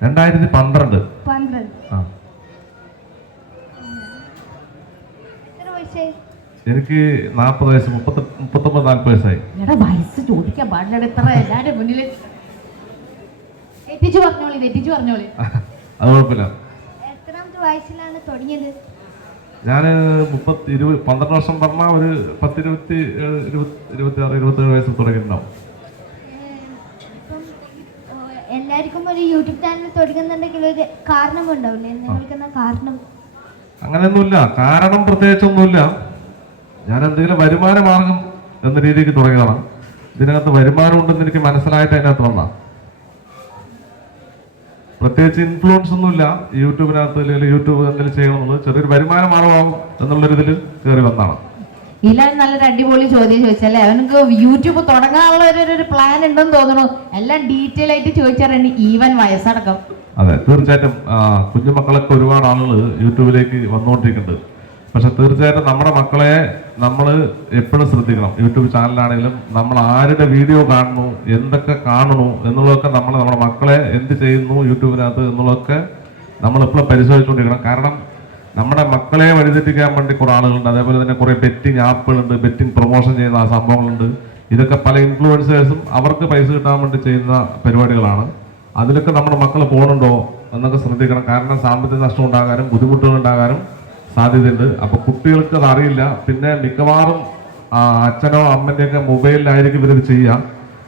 രണ്ടായിരത്തി പന്ത്രണ്ട്. എനിക്ക് നാൽപ്പത് വയസ്സ് മുപ്പത്തി മുപ്പത്തൊമ്പത് നാൽപ്പത് വയസ്സായി. എടാ വയസ്സ് ചോദിക്കാൻ പാടില്ല. ഇത്ര എല്ലാരും മുന്നിൽ? തെറ്റിച്ചു പറഞ്ഞോളി തെറ്റിച്ചു പറഞ്ഞോളി. *laughs* അത് കുഴപ്പമില്ല. എത്രാമത്തെ വയസ്സിലാണ് തുടങ്ങിയത്? ഞാൻ മുപ്പത്തി ഇരുപത് പന്ത്രണ്ട് വർഷം പറഞ്ഞാൽ ഒരു പത്തിരുപത്തി ഇരുപത്തി ഇരുപത്തി ആറ് ഇരുപത്തേഴ് വയസ്സ് തുടങ്ങിയിട്ടുണ്ടാവും ഇപ്പം ഓ, എല്ലാവർക്കും ഒരു യൂട്യൂബ് ചാനൽ തുടങ്ങുന്നുണ്ടെങ്കിൽ ഒരു കാരണമുണ്ടാവില്ലേ നിങ്ങൾക്കെന്ന കാരണം. അങ്ങനെയൊന്നുമില്ല. കാരണം പ്രത്യേകിച്ചൊന്നുമില്ല. ഞാൻ എന്തെങ്കിലും വരുമാന മാർഗം എന്ന രീതിക്ക് തുടങ്ങിയതാണ് ഇതിനകത്ത് വരുമാനം ഉണ്ടെന്ന് എനിക്ക് മനസ്സിലായിട്ട് അതിനകത്ത് വന്ന. പ്രത്യേകിച്ച് ഇൻഫ്ലുവൻസ് ഒന്നുമില്ല. യൂട്യൂബിനകത്ത് അല്ലെങ്കിൽ യൂട്യൂബ് എന്തെങ്കിലും ചെയ്യണമെന്നുള്ളത് ചെറിയൊരു വരുമാന മാർഗമാകും എന്നുള്ളൊരു ഇതിൽ കയറി വന്നതാണ് ഇല്ല നല്ലൊരു അടിപൊളി ചോദ്യം ചോദിച്ചല്ലേ അവനക്ക് യൂട്യൂബ് തുടങ്ങാനുള്ള ഒരു പ്ലാൻ ഉണ്ടെന്ന് തോന്നുന്നു. എല്ലാം ഡീറ്റെയിൽ ആയിട്ട് ചോദിച്ചാൽ ഈവൻ വയസ്സടക്കം. അതെ തീർച്ചയായിട്ടും കുഞ്ഞു കുഞ്ഞുമക്കളൊക്കെ ഒരുപാട് ആളുകൾ യൂട്യൂബിലേക്ക് വന്നുകൊണ്ടിരിക്കുന്നുണ്ട്. പക്ഷെ തീർച്ചയായിട്ടും നമ്മുടെ മക്കളെ നമ്മൾ എപ്പോഴും ശ്രദ്ധിക്കണം. യൂട്യൂബ് ചാനലാണെങ്കിലും നമ്മൾ ആരുടെ വീഡിയോ കാണുന്നു എന്തൊക്കെ കാണുന്നു എന്നുള്ളതൊക്കെ നമ്മൾ നമ്മുടെ മക്കളെ എന്ത് ചെയ്യുന്നു യൂട്യൂബിനകത്ത് എന്നുള്ളതൊക്കെ നമ്മൾ എപ്പോഴും പരിശോധിച്ചുകൊണ്ടിരിക്കണം. കാരണം നമ്മുടെ മക്കളെ വഴിതെറ്റിക്കാൻ വേണ്ടി കുറെ ആളുകളുണ്ട്. അതേപോലെ തന്നെ കുറെ ബെറ്റിംഗ് ആപ്പുകളുണ്ട് ബെറ്റിംഗ് പ്രൊമോഷൻ ചെയ്യുന്ന സംഭവങ്ങളുണ്ട്. ഇതൊക്കെ പല ഇൻഫ്ലുവൻസേഴ്സും അവർക്ക് പൈസ കിട്ടാൻ വേണ്ടി ചെയ്യുന്ന പരിപാടികളാണ്. അതിലൊക്കെ നമ്മുടെ മക്കൾ പോകുന്നുണ്ടോ എന്നൊക്കെ ശ്രദ്ധിക്കണം. കാരണം സാമ്പത്തിക നഷ്ടം ഉണ്ടാകാനും ബുദ്ധിമുട്ടുകൾ ഉണ്ടാകാനും സാധ്യതയുണ്ട്. അപ്പൊ കുട്ടികൾക്ക് അത് അറിയില്ല. പിന്നെ മിക്കവാറും അച്ഛനോ അമ്മന്റെയൊക്കെ മൊബൈലിലായിരിക്കും ഇവരിത് ചെയ്യുക.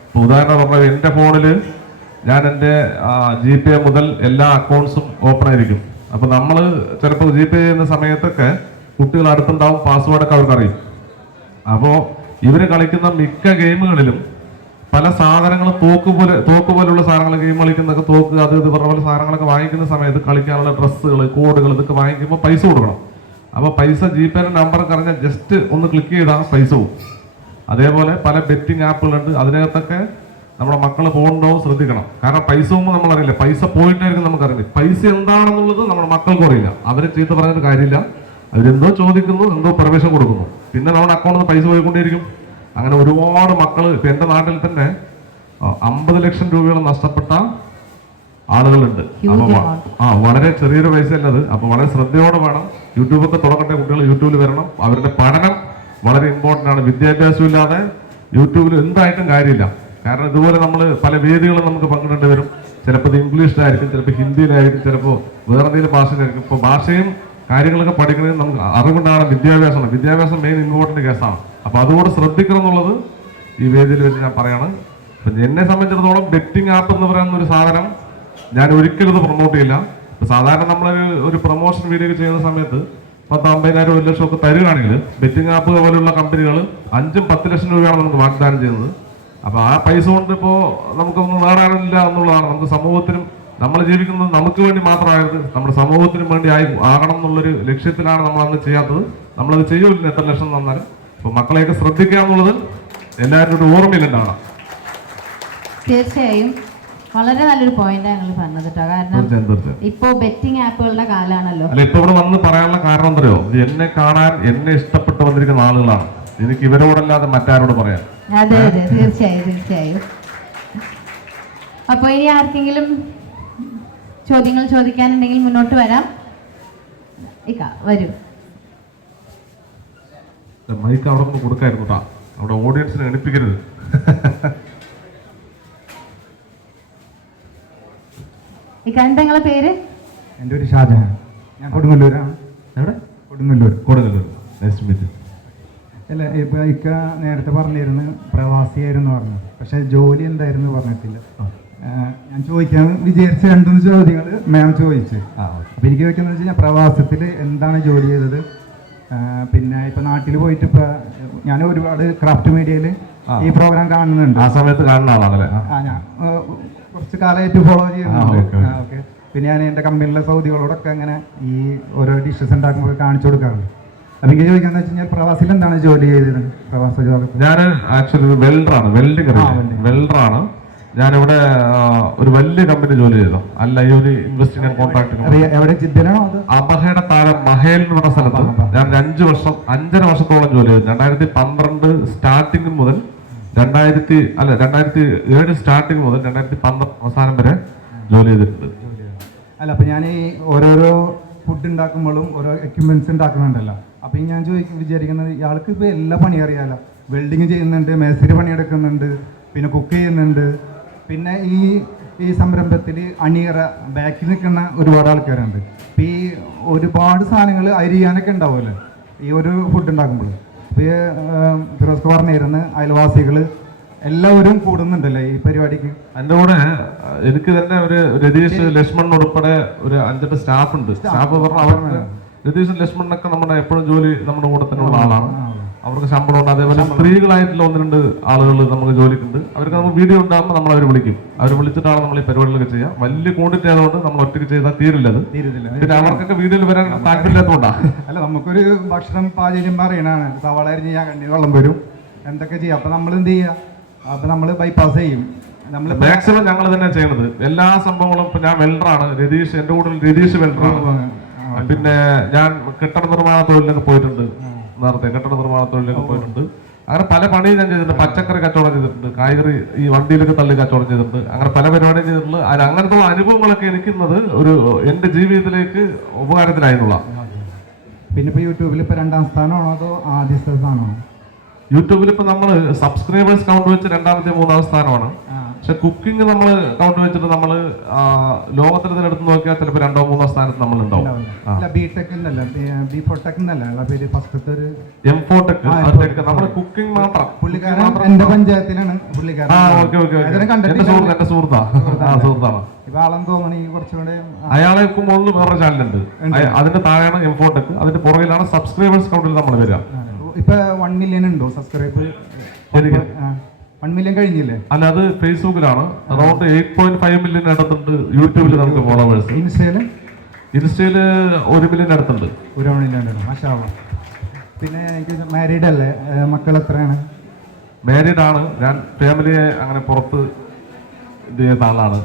ഇപ്പൊ ഉദാഹരണം പറഞ്ഞാൽ എന്റെ ഫോണിൽ ഞാൻ എന്റെ ജി പേ മുതൽ എല്ലാ അക്കൗണ്ട്സും ഓപ്പൺ ആയിരിക്കും. അപ്പൊ നമ്മൾ ചിലപ്പോൾ ജി പേ ചെയ്യുന്ന സമയത്തൊക്കെ കുട്ടികൾ അടുത്തുണ്ടാവും പാസ്വേഡൊക്കെ അവർക്ക് അറിയും അപ്പോൾ ഇവർ കളിക്കുന്ന മിക്ക ഗെയിമുകളിലും പല സാധനങ്ങളും തോക്ക് പോലെ തോക്ക് പോലുള്ള സാധനങ്ങൾ ഗെയിം കളിക്കുന്നൊക്കെ തോക്ക് അത് ഇത് പറഞ്ഞ പോലെ സാധനങ്ങളൊക്കെ വാങ്ങിക്കുന്ന സമയത്ത് കളിക്കാനുള്ള ഡ്രസ്സുകൾ കോഡുകൾ ഇതൊക്കെ വാങ്ങിക്കുമ്പോൾ പൈസ കൊടുക്കണം. അപ്പോൾ പൈസ ജി പേയുടെ നമ്പർ അറിഞ്ഞാൽ ജസ്റ്റ് ഒന്ന് ക്ലിക്ക് ചെയ്താൽ പൈസ പോകും. അതേപോലെ പല ബെറ്റിംഗ് ആപ്പുകളുണ്ട് അതിനകത്തൊക്കെ നമ്മുടെ മക്കൾ പോകണ്ടോ ശ്രദ്ധിക്കണം. കാരണം പൈസ പോകുമ്പോൾ നമ്മൾ അറിയില്ല പൈസ പോയിട്ടായിരിക്കും നമുക്കറിയില്ല. പൈസ എന്താണെന്നുള്ളത് നമ്മുടെ മക്കൾക്കും അറിയില്ല. അവരെ ചീത്ത പറഞ്ഞിട്ട് കാര്യമില്ല. അവരെന്തോ ചോദിക്കുന്നു എന്തോ പെർമിഷൻ കൊടുക്കുന്നു. പിന്നെ നമ്മുടെ അക്കൗണ്ടിൽ നിന്ന് പൈസ പോയിക്കൊണ്ടിരിക്കും അങ്ങനെ ഒരുപാട് മക്കൾ ഇപ്പൊ എന്റെ നാട്ടിൽ തന്നെ അമ്പത് ലക്ഷം രൂപയോളം നഷ്ടപ്പെട്ട ആളുകളുണ്ട്. Huge അപ്പൊ വ- amount. ആ വളരെ ചെറിയൊരു പൈസ അല്ലത് അപ്പോൾ വളരെ ശ്രദ്ധയോടെ വേണം. യൂട്യൂബൊക്കെ തുടങ്ങട്ടെ കുട്ടികൾ യൂട്യൂബിൽ വരണം. അവരുടെ പഠനം വളരെ ഇമ്പോർട്ടന്റ് ആണ്. വിദ്യാഭ്യാസം ഇല്ലാതെ യൂട്യൂബിൽ എന്തായിട്ടും കാര്യമില്ല. കാരണം ഇതുപോലെ നമ്മൾ പല വേദികളും നമുക്ക് പങ്കിടേണ്ടി വരും. ചിലപ്പോൾ ഇത് ഇംഗ്ലീഷിലായിരിക്കും ചിലപ്പോൾ ഹിന്ദിയിലായിരിക്കും ചിലപ്പോൾ വേറെ എന്തെങ്കിലും ഭാഷയിലായിരിക്കും. ഇപ്പോൾ ഭാഷയും കാര്യങ്ങളൊക്കെ പഠിക്കുന്നത് നമുക്ക് അറിവുണ്ടാണ് വിദ്യാഭ്യാസമാണ് വിദ്യാഭ്യാസം മെയിൻ ഇമ്പോർട്ടന്റ് കേസാണ് അപ്പോൾ അതുകൂടെ ശ്രദ്ധിക്കണം എന്നുള്ളത് ഈ വേദിയിൽ വെച്ച് ഞാൻ പറയാണ്. അപ്പം എന്നെ സംബന്ധിച്ചിടത്തോളം ബെറ്റിംഗ് ആപ്പ് എന്ന് പറയുന്ന ഒരു സാധനം ഞാൻ ഒരിക്കലും ഇത് പ്രൊമോട്ട് ചെയ്യില്ല. സാധാരണ നമ്മളൊരു ഒരു പ്രൊമോഷൻ വീഡിയോ ചെയ്യുന്ന സമയത്ത് പത്ത് അമ്പതിനായിരം ഒരു ലക്ഷം ഒക്കെ തരുകയാണെങ്കിൽ ബെറ്റിംഗ് ആപ്പ് പോലെയുള്ള കമ്പനികൾ അഞ്ചും പത്ത് ലക്ഷം രൂപയാണ് നമുക്ക് വാഗ്ദാനം ചെയ്യുന്നത്. അപ്പൊ ആ പൈസ കൊണ്ട് ഇപ്പോ നമുക്കൊന്നും നേടാനില്ല എന്നുള്ളതാണ്. നമുക്ക് സമൂഹത്തിനും നമ്മൾ ജീവിക്കുന്നത് നമുക്ക് വേണ്ടി മാത്രമായത് നമ്മുടെ സമൂഹത്തിനും വേണ്ടി ആയി ആകണം എന്നുള്ളൊരു ലക്ഷ്യത്തിലാണ് നമ്മൾ അന്ന് ചെയ്യാത്തത്. നമ്മളത് ചെയ്യൂല എത്ര ലക്ഷം തന്നാലും. അപ്പൊ മക്കളെയൊക്കെ ശ്രദ്ധിക്കുക എന്നുള്ളത് എല്ലാവരും ഒരു ഓർമ്മയിലുണ്ടാവണം തീർച്ചയായും. വളരെ നല്ലൊരു പോയിന്റ് ഞങ്ങൾ പറഞ്ഞത് കേട്ടോ കാരണം ഇപ്പോ ബെറ്റിംഗ് ആപ്പുകളുടെ കാലാണല്ലോ അല്ല ഇപ്പൊ ഇവിടെ വന്ന് പറയാനുള്ള കാരണം എന്തറിയോ? എന്നെ കാണാൻ എന്നെ ഇഷ്ടപ്പെട്ട് വന്നിരിക്കുന്ന ആളുകളാണ്. എനിക്ക് ഇവരോടല്ലാതെ മറ്റാരോട് പറയാൻ. അതെ അതെ തീർച്ചയായും തീർച്ചയായും. അപ്പോൾ ഇനി ആർക്കെങ്കിലും ചോദ്യങ്ങൾ ചോദിക്കാനുണ്ടെങ്കിൽ മുന്നോട്ട് വരാം. ഇക്ക വരൂ. മൈക്ക് അവിടെ ഒന്ന് കൊടുക്കായിരുന്നു കേട്ടാ അവിടെ ഓഡിയൻസിനെ എണിപ്പിക്കരുത്. നിങ്ങളെ പേര്? എന്റെ ഒരു ഷാജഹാൻ. ഞാൻ കൊടുങ്ങല്ലൂരാണ്. എവിടെ? കൊടുങ്ങല്ലൂർ. കൊടുങ്ങല്ലൂർ. നെക്സ്റ്റ് മീറ്റ് അല്ല ഇപ്പൊ ഇക്ക നേരത്തെ പറഞ്ഞിരുന്നു പ്രവാസിയായിരുന്നു പറഞ്ഞു. പക്ഷെ ജോലി എന്തായിരുന്നു പറഞ്ഞിട്ടില്ല. ഞാൻ ചോദിക്കാൻ വിചാരിച്ച രണ്ടു മൂന്ന് ചോദ്യങ്ങൾ മാം ചോദിച്ചു. അപ്പൊ എനിക്ക് ചോദിക്കുന്നത് വെച്ച് കഴിഞ്ഞാൽ പ്രവാസത്തിൽ എന്താണ് ജോലി ചെയ്തത്? പിന്നെ ഇപ്പൊ നാട്ടിൽ പോയിട്ട് ഇപ്പൊ ഞാൻ ഒരുപാട് ക്രാഫ്റ്റ് മീഡിയയിൽ ഈ പ്രോഗ്രാം കാണുന്നുണ്ട്. ആ സമയത്ത് കാണുന്ന ആളാണല്ലേ? ആ. ഞാൻ കുറച്ച് കാലമായിട്ട് ഫോളോ ചെയ്യുന്നുണ്ട്. ഓക്കേ. പിന്നെ ഞാൻ എന്റെ കമ്പനിയിലെ സൗദികളോടൊക്കെ അങ്ങനെ ഈ ഓരോ ഡിഷസ് ഉണ്ടാക്കുമ്പോൾ കാണിച്ചു കൊടുക്കാറുണ്ട്. എനിക്ക് ചോദിക്കാന്ന് വെച്ച് കഴിഞ്ഞാൽ പ്രവാസിൽ എന്താണ് ജോലി ചെയ്തത്? പ്രവാസ ജോലി. ഞാൻ ആക്ച്വലി വെൽഡറാണ് വെൽഡ്. വെൽഡറാണ് ഞാനിവിടെ ഒരു വലിയ കമ്പനി ജോലി ചെയ്തു. അല്ല ഈ ഒരു ഇൻവെസ്റ്റിംഗ് ആൻഡ് കോൺട്രാക്ടിംഗ് അത് അബഹയുടെ താഴെ മഹേൽ എന്ന് പറഞ്ഞ സ്ഥലത്ത് ഞാൻ അഞ്ചു വർഷം അഞ്ചര വർഷത്തോളം ജോലി ചെയ്തു. രണ്ടായിരത്തി പന്ത്രണ്ട് സ്റ്റാർട്ടിങ് മുതൽ രണ്ടായിരത്തി അല്ല രണ്ടായിരത്തി ഏഴ് സ്റ്റാർട്ടിങ് മുതൽ രണ്ടായിരത്തി പന്ത്രണ്ട് അവസാനം വരെ ജോലി ചെയ്തിട്ടുണ്ട്. അല്ല അപ്പൊ ഞാൻ ഈ ഓരോരോ ഫുഡ് ഉണ്ടാക്കുമ്പോഴും ഓരോ എക്യുപ്മെന്റ്സ് ഉണ്ടാക്കുന്നുണ്ടല്ലോ. അപ്പം ഞാൻ ചോദിക്കും വിചാരിക്കുന്നത് ഇയാൾക്ക് ഇപ്പോൾ എല്ലാ പണി അറിയാലോ. വെൽഡിങ് ചെയ്യുന്നുണ്ട് മേസ്തിരി പണിയെടുക്കുന്നുണ്ട് പിന്നെ കുക്ക് ചെയ്യുന്നുണ്ട്. പിന്നെ ഈ ഈ സംരംഭത്തിൽ അണിയറ ബാക്കിൽ നിൽക്കുന്ന ഒരുപാട് ആൾക്കാരുണ്ട്. അപ്പം ഈ ഒരുപാട് സാധനങ്ങൾ അരിയാനൊക്കെ ഉണ്ടാവുമല്ലോ ഈ ഒരു ഫുഡ് ഉണ്ടാക്കുമ്പോൾ അപ്പോൾ ഈ ഫിറോസ് പറഞ്ഞിരുന്ന് അയൽവാസികൾ എല്ലാവരും കൂടുന്നുണ്ടല്ലേ ഈ പരിപാടിക്ക്? എന്റെ കൂടെ എനിക്ക് തന്നെ ഒരു രതീഷ് ലക്ഷ്മൺ ഉൾപ്പെടെ ഒരു അഞ്ചെട്ട് സ്റ്റാഫ് ഉണ്ട്. സ്റ്റാഫ് പറഞ്ഞു അവർക്ക് രതീഷ് ലക്ഷ്മണനൊക്കെ നമ്മുടെ എപ്പോഴും ജോലി നമ്മുടെ കൂടെ തന്നെ ഉള്ള ആളാണ്. അവർക്ക് ശമ്പളം ഉണ്ട്. അതേപോലെ സ്ത്രീകളായിട്ടുള്ള ഒന്ന് രണ്ട് ആളുകൾ നമുക്ക് ജോലിക്കുണ്ട്. അവർക്ക് നമ്മൾ വീഡിയോ ഉണ്ടാകുമ്പോൾ നമ്മൾ അവർ വിളിക്കും. അവർ വിളിച്ചിട്ടാണ് നമ്മൾ ഈ പരിപാടികളൊക്കെ ചെയ്യുക വലിയ ക്വാണ്ടിറ്റി ആയതുകൊണ്ട് നമ്മൾ ഒറ്റയ്ക്ക് ചെയ്താൽ തീരില്ല അത്. പിന്നെ അവർക്കൊക്കെ വീഡിയോയിൽ വരാൻ താല്പര്യമില്ലാത്തതുകൊണ്ടാണ് അല്ല നമുക്കൊരു ഭക്ഷണം പാചകം പറയണാണ് സവാള അരിഞ്ഞ് ഞാൻ കണ്ണീർ വെള്ളം വരും. എന്തൊക്കെ ചെയ്യാം? അപ്പൊ നമ്മൾ എന്ത് ചെയ്യാം? അപ്പൊ നമ്മൾ ബൈപ്പാസ് ചെയ്യും. നമ്മൾ മാക്സിമം ഞങ്ങൾ തന്നെ ചെയ്യണത്. എല്ലാ സംഭവങ്ങളും ഇപ്പൊ ഞാൻ വെൽഡറാണ് രതീഷ് എന്റെ കൂടെ രതീഷ് വെൽഡറാണ് പിന്നെ ഞാൻ കെട്ടിട നിർമ്മാണ തൊഴിലൊക്കെ പോയിട്ടുണ്ട് നേരത്തെ കെട്ടിട നിർമ്മാണ തൊഴിലൊക്കെ പോയിട്ടുണ്ട്. അങ്ങനെ പല പണിയും ഞാൻ ചെയ്തിട്ടുണ്ട്. പച്ചക്കറി കച്ചവടം ചെയ്തിട്ടുണ്ട്. കായ്കറി ഈ വണ്ടിയിലൊക്കെ തള്ളി കച്ചവടം ചെയ്തിട്ടുണ്ട്. അങ്ങനെ പല പരിപാടിയും ചെയ്തിട്ടുണ്ട് അതിന് അങ്ങനത്തെ അനുഭവങ്ങളൊക്കെ എനിക്കുന്നത് ഒരു എന്റെ ജീവിതത്തിലേക്ക് ഉപകാരത്തിലായിരുന്നുള്ള പിന്നെ ഇപ്പൊ യൂട്യൂബിൽ ഇപ്പൊ രണ്ടാം സ്ഥാനമാണോ അതോ ആദ്യ സ്ഥാനമാണോ? യൂട്യൂബിൽ ഇപ്പൊ നമ്മൾ സബ്സ്ക്രൈബേഴ്സ് കൗണ്ട് വെച്ച് രണ്ടാമത്തെ മൂന്നാം സ്ഥാനമാണ്. പക്ഷെ കുക്കിംഗ് നമ്മൾ കൗണ്ട് വെച്ചിട്ട് നമ്മൾ ലോകത്തിൽ എടുത്ത് നോക്കിയാൽ ചിലപ്പോൾ രണ്ടോ മൂന്നോ സ്ഥാനത്ത് നമ്മൾ ഉണ്ടാവും ഉണ്ടാവില്ല. അല്ല ബി ടെക് എന്നല്ല ഫോട്ടെക് പേര് ഫസ്റ്റത്തെ ഒരു എം ഫോട്ടൊക്കെ ആ, M4 നമ്മുടെ കുക്കിംഗ് മാത്രം. എന്റെ പഞ്ചായത്തിലാണ് എന്റെ സുഹൃത്താ സുഹൃത്താണ്. അയാളെ മുകളിൽ വേറെ ചാനലുണ്ട്. അയ- അതിന്റെ താഴെയാണ് എം അതിന്റെ പുറകിലാണ് സബ്സ്ക്രൈബേഴ്സ് കൗണ്ടിൽ നമ്മൾ വരിക. ഇപ്പൊ വൺ മില്യൺ ഉണ്ടോ സബ്സ്ക്രൈബ് ശരിക്കും. വൺ മില്യൺ കഴിഞ്ഞില്ലേ? അല്ല അത് ഫേസ്ബുക്കിലാണ്. Around eight point five million അടുത്തുണ്ട്. യൂട്യൂബിൽ നമുക്ക് ഫോളോവേഴ്സ് ഇൻസ്റ്റയിൽ ഇൻസ്റ്റയിൽ ഒരു മില്യൺ അടുത്തുണ്ട്. ഒരു മില്യൺ ഉണ്ടല്ലോ മാഷാ അള്ളാ. പിന്നെ എനിക്ക് മാരീഡ് അല്ലേ? മക്കൾ എത്രയാണ്? മാരീഡ് ആണ്. ഞാൻ ഫാമിലിയെ അങ്ങനെ പുറത്ത് ഇത് ചെയ്യുന്ന ആളാണ്.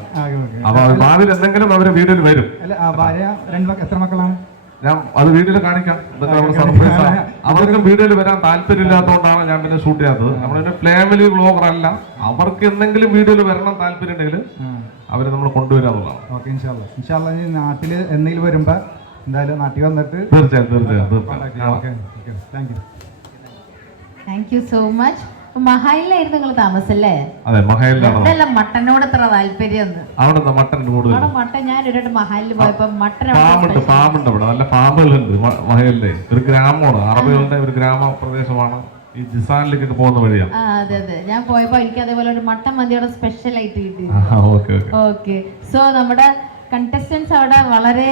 അപ്പൊ ഭാവിയിൽ എന്തെങ്കിലും അവരെ വീഡിയോയിൽ വരും. അല്ല ഭാര്യ രണ്ട് എത്ര മക്കളാണ്? ഞാൻ അത് വീഡിയോയിൽ കാണിക്കാം. ഇതൊക്കെ നമ്മുടെ സർപ്രൈസ് ആണ് അവർക്ക് *laughs* വീഡിയോയിൽ വരാൻ താല്പര്യമില്ലാത്തതുകൊണ്ടാണ് ഞാൻ പിന്നെ ഷൂട്ട് ചെയ്യാത്തത്. നമ്മളൊരു ഫാമിലി വ്ളോഗർ അല്ല. അവർക്ക് എന്തെങ്കിലും വീഡിയോയിൽ വരണം താല്പര്യം ഉണ്ടെങ്കിൽ അവരെ നമ്മൾ കൊണ്ടുവരാന്നുള്ളതാണ് ഓക്കെ ഇൻഷാല്ല ഇൻഷാല്ല നാട്ടിൽ എന്തെങ്കിലും വരുമ്പോ എന്തായാലും നാട്ടിൽ വന്നിട്ട് തീർച്ചയായും തീർച്ചയായും തീർച്ചയായും. Okay okay. Thank thank you so much മഹായിലായിരുന്നു നിങ്ങൾ താമസല്ലേ അതെ മഹേലിലാണ് ഇതല്ല മട്ടനോട് എത്ര താല്പര്യം അവിടെ മട്ടൻ കൂടുതൽ? മട്ടൻ ഞാൻ ഒരു മഹാലിൽ പോയപ്പോ മട്ടൻ ഫാമുണ്ട് ഫാമുണ്ട് അവിടെ നല്ല ഫാമുകളുണ്ട് മഹലിലെ. ഒരു ഗ്രാമമാണ്. അറബികളുടെ ഒരു ഗ്രാമപ്രദേശമാണ്. ഈ ജിസാനിലേക്കൊക്കെ പോകുന്ന വഴിയാണ് അതെ അതെ. ഞാൻ പോയപ്പോ എനിക്ക് അതേപോലെ ഒരു മട്ടൻ മന്തിയുടെ സ്പെഷ്യൽ ആയിട്ട് കിട്ടി. ഓക്കെ സോ നമ്മുടെ കണ്ടസ്റ്റൻസ് അവിടെ വളരെ